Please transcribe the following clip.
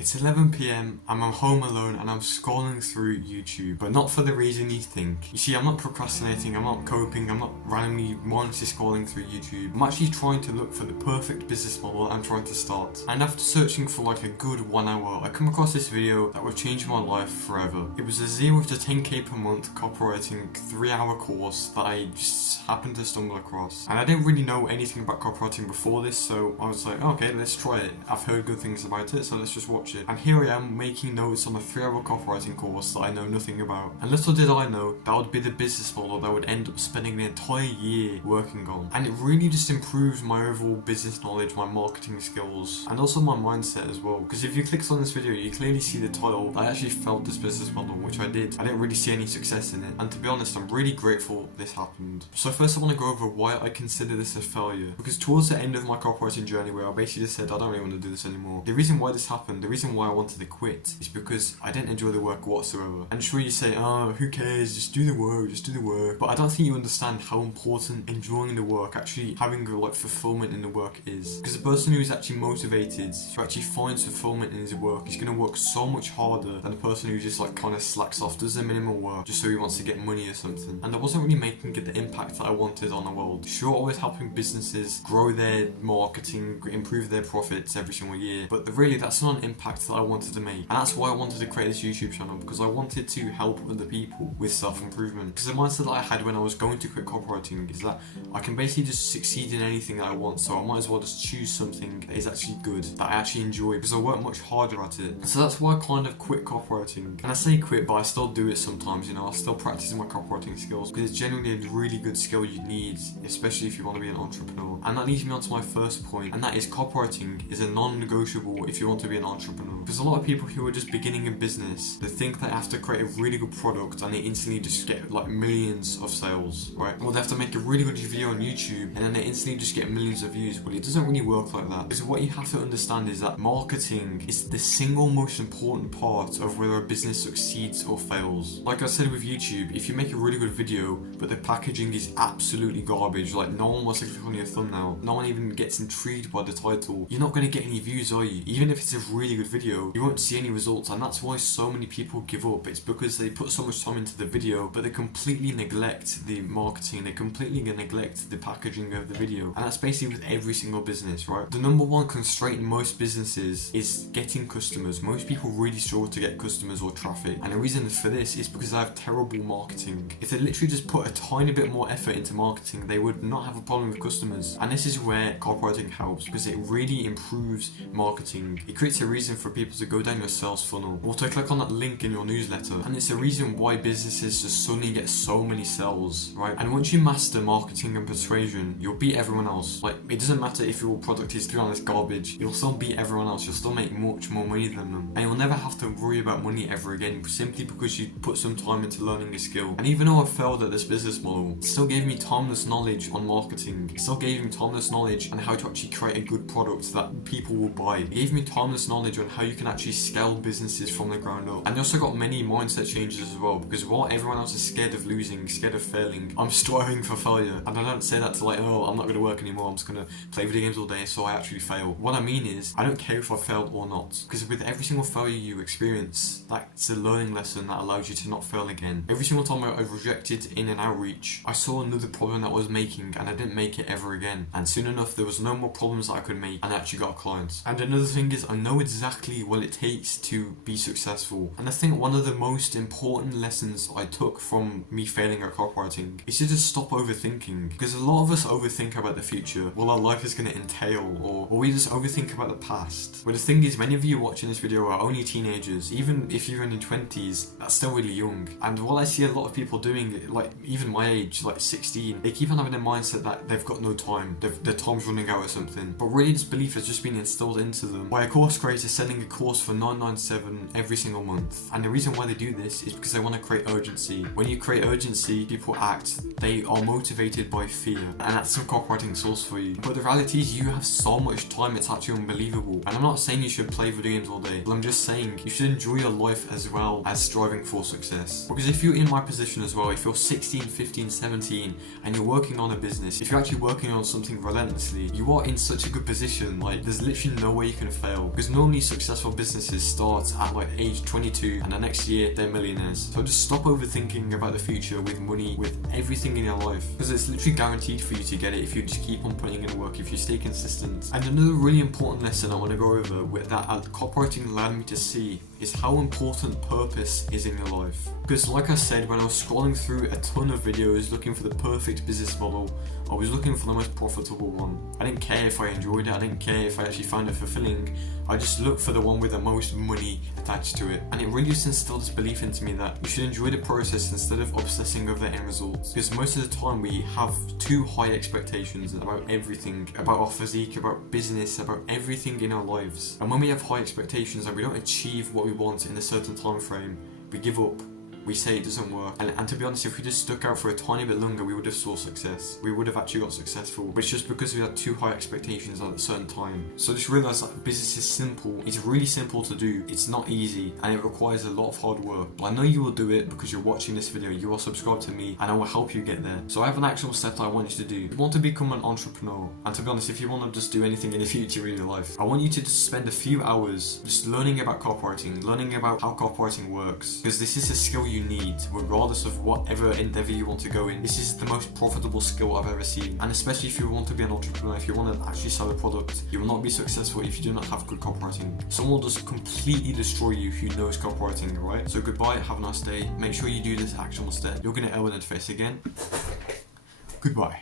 It's 11 PM, I'm home alone and I'm scrolling through YouTube, but not for the reason you think. You see, I'm not procrastinating, I'm not coping, I'm not randomly mindlessly scrolling through YouTube. I'm actually trying to look for the perfect business model I'm trying to start. And after searching for like a good 1 hour, I come across this video that would change my life forever. It was a 0 to 10k per month copywriting 3-hour course that I just happened to stumble across. And I didn't really know anything about copywriting before this, so I was like, okay, let's try it. I've heard good things about it, so let's just watch it. And here I am making notes on a 3-hour copywriting course that I know nothing about. And little did I know that would be the business model that I would end up spending the entire year working on. And it really just improves my overall business knowledge, my marketing skills, and also my mindset as well. Because if you clicked on this video, you clearly see the title. I actually felt this business model, which I did. I didn't really see any success in it. And to be honest, I'm really grateful this happened. So first I want to go over why I consider this a failure. Because towards the end of my copywriting journey, where I basically just said, I don't really want to do this anymore. The reason why this happened, the reason why I wanted to quit is because I didn't enjoy the work whatsoever. And sure, you say, oh, who cares, just do the work, just do the work. But I don't think you understand how important enjoying the work, actually having like fulfillment in the work is. Because the person who is actually motivated, who actually finds fulfillment in his work, is going to work so much harder than the person who just like kind of slacks off, does the minimum work just so he wants to get money or something. And I wasn't really making it the impact that I wanted on the world. Sure, I was helping businesses grow their marketing, improve their profits every single year, but really that's not an impact that I wanted to make. And that's why I wanted to create this YouTube channel, because I wanted to help other people with self-improvement. Because the mindset that I had when I was going to quit copywriting is that I can basically just succeed in anything that I want, so I might as well just choose something that is actually good, that I actually enjoy, because I work much harder at it. So that's why I kind of quit copywriting. And I say quit, but I still do it sometimes, you know, I still practice my copywriting skills, because it's generally a really good skill you need, especially if you want to be an entrepreneur. And that leads me on to my first point, and that is copywriting is a non-negotiable if you want to be an entrepreneur. Because a lot of people who are just beginning a business, they think they have to create a really good product and they instantly just get like millions of sales, right? Or they have to make a really good video on YouTube and then they instantly just get millions of views. But it doesn't really work like that. Because what you have to understand is that marketing is the single most important part of whether a business succeeds or fails. Like I said with YouTube, if you make a really good video but the packaging is absolutely garbage, like no one wants to click on your thumbnail, no one even gets intrigued by the title, you're not going to get any views, are you? Even if it's a really good video, you won't see any results. And that's why so many people give up. It's because they put so much time into the video, but they completely neglect the marketing, they completely neglect the packaging of the video. And that's basically with every single business, right? The number one constraint in most businesses is getting customers. Most people really struggle to get customers or traffic, and the reason for this is because they have terrible marketing. If they literally just put a tiny bit more effort into marketing, they would not have a problem with customers. And this is where copywriting helps, because it really improves marketing. It creates a reason for people to go down your sales funnel or to click on that link in your newsletter, and it's a reason why businesses just suddenly get so many sales, right? And once you master marketing and persuasion, you'll beat everyone else. Like, it doesn't matter if your product is, to be honest, garbage, you'll still beat everyone else. You'll still make much more money than them, and you'll never have to worry about money ever again, simply because you put some time into learning a skill. And even though I failed at this business model, it still gave me timeless knowledge on marketing. It still gave me timeless knowledge on how to actually create a good product that people will buy. It gave me timeless knowledge on how you can actually scale businesses from the ground up. And I also got many mindset changes as well, because while everyone else is scared of losing, scared of failing, I'm striving for failure. And I don't say that to like, oh, I'm not going to work anymore, I'm just going to play video games all day so I actually fail. What I mean is, I don't care if I failed or not, because with every single failure you experience, that's a learning lesson that allows you to not fail again. Every single time I was rejected in an outreach, I saw another problem that I was making and I didn't make it ever again. And soon enough, there was no more problems that I could make, and I actually got clients. And another thing is, I know exactly what it takes to be successful. And I think one of the most important lessons I took from me failing at copywriting is to just stop overthinking. Because a lot of us overthink about the future, what our life is going to entail, or we just overthink about the past. But the thing is, many of you watching this video are only teenagers. Even if you're in your 20s, that's still really young. And what I see a lot of people doing, like even my age, like 16, they keep on having a mindset that they've got no time, their time's running out or something. But really, this belief has just been instilled into them by a course creator selling a course for $9.97 every single month. And the reason why they do this is because they want to create urgency. When you create urgency, people act. They are motivated by fear, and that's some copywriting source for you. But the reality is, you have so much time, it's actually unbelievable. And I'm not saying you should play video games all day, but I'm just saying you should enjoy your life as well as striving for success. Because if you're in my position as well, if you're 16, 15, 17 and you're working on a business, if you're actually working on something relentlessly, you are in such a good position. Like, there's literally no way you can fail, because normally successful businesses start at like age 22 and the next year they're millionaires. So just stop overthinking about the future with money, with everything in your life, because it's literally guaranteed for you to get it if you just keep on putting in the work, if you stay consistent. And another really important lesson I want to go over with that copywriting allowed me to see is how important purpose is in your life. Because like I said, when I was scrolling through a ton of videos looking for the perfect business model, I was looking for the most profitable one. I didn't care if I enjoyed it, I didn't care if I actually found it fulfilling. I just looked for the one with the most money attached to it. And it really just instilled this belief into me that you should enjoy the process instead of obsessing over the end results. Because most of the time we have too high expectations about everything, about our physique, about business, about everything in our lives. And when we have high expectations and we don't achieve what we want in a certain time frame, we give up. We say it doesn't work, and to be honest, if we just stuck out for a tiny bit longer, we would have saw success. We would have actually got successful, but it's just because we had too high expectations at a certain time. So just realize that business is simple. It's really simple to do. It's not easy, and it requires a lot of hard work. But I know you will do it because you're watching this video, you are subscribed to me, and I will help you get there. So I have an actual step that I want you to do. If you want to become an entrepreneur, and to be honest, if you want to just do anything in the future in your life, I want you to just spend a few hours just learning about copywriting, learning about how copywriting works, because this is a skill you need regardless of whatever endeavor you want to go in. This is the most profitable skill I've ever seen, and especially if you want to be an entrepreneur, if you want to actually sell a product, you will not be successful if you do not have good copywriting. Someone will just completely destroy you who knows copywriting, right? So goodbye, have a nice day, make sure you do this actionable step. You're gonna Elwood face again. Goodbye.